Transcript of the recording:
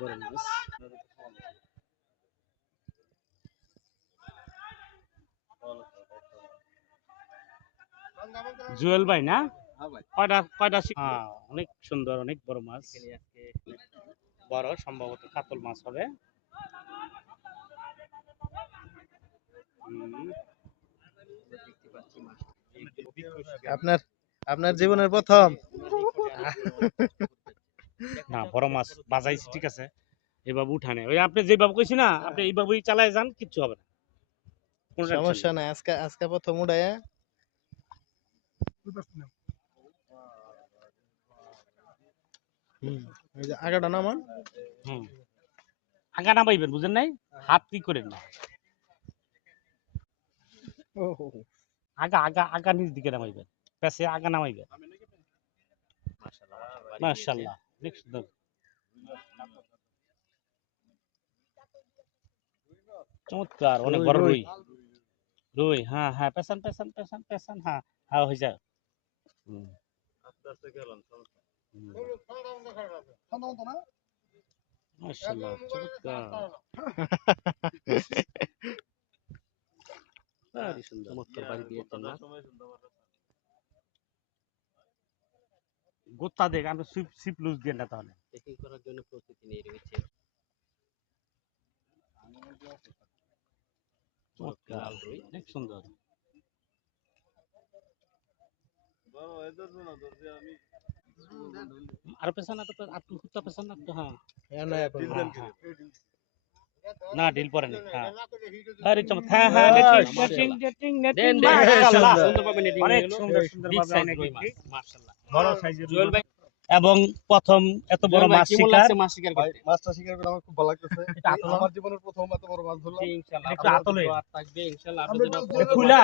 বড় মাছ। জুয়েল ভাই না? কয়টা কয়টা? অনেক সুন্দর, অনেক বড় মাছ। বড়, সম্ভবত কাতল মাছ হবে। আপনার আপনার জীবনের প্রথম না, বড় মাছ বাজাইছি, ঠিক আছে, এভাবে উঠানে ওই আপনি যেভাবে কইছি না, আপনি এইভাবেই চালায় যান, কিচ্ছু হবে না, কোনো টেনশন সমস্যা নেই। নাই। আজকে আজকে প্রথম উড়াইয়া এই যে আগাটা নামান। হুম, আগা নামাইবেন, বুঝেন নাই? হাত কি করেন না, আগা আগা আগা নিচ দিকে নামাইবেন, পেছে আগা নামাইবেন। মাশাআল্লাহ, অনেক সুন্দর। চমৎকার, অনেক বড় রুই। রুই, হ্যাঁ হ্যাঁ, পেছান পেছান পেছান পেছান, হ্যাঁ হ্যাঁ, হয়ে যায়। মাশাআল্লাহ, চমৎকার, ভারী সুন্দর। চমৎকার বাড়ি দিয়েছেন না? গোত্তা দেখ, আমরা সিপ লুজ দিয়ে না তাহলে। চেকিং করার জন্য প্রস্তুতি নিয়ে রয়েছে। চমৎকার, লাল রুই। অনেক সুন্দর। আর পেছান, আর কুত্তা পেছান না একটু, হ্যাঁ না, ডিল পরে নেই, হ্যাঁ আরে চমৎকার, হ্যাঁ হ্যাঁ, নেটিং নেটিং নেটিং, মাশাআল্লাহ, সুন্দরভাবে নেটিং হয়ে অনেক গেল। সুন্দর বিগ সুন্দরভাবে সাইজ অনেক রুই বিক্রি। মাছ, মাশাআল্লাহ। বড় সাইজের জুয়েল ভাই, এবং প্রথম এত বড় জুয়েল ভাই মাছ কেমন শিকার। লাগছে মাছ শিকার করতে? মাছটা শিকার করে আমার খুব ভালো লাগতেছে। এটা আতলা। আমার জীবনের প্রথম এত বড় মাছ ধরলাম। জি, ইনশাআল্লাহ একটু আপনাদের আতলে দোয়া থাকবে, ইনশাআল্লাহ আপনি যেন খুলা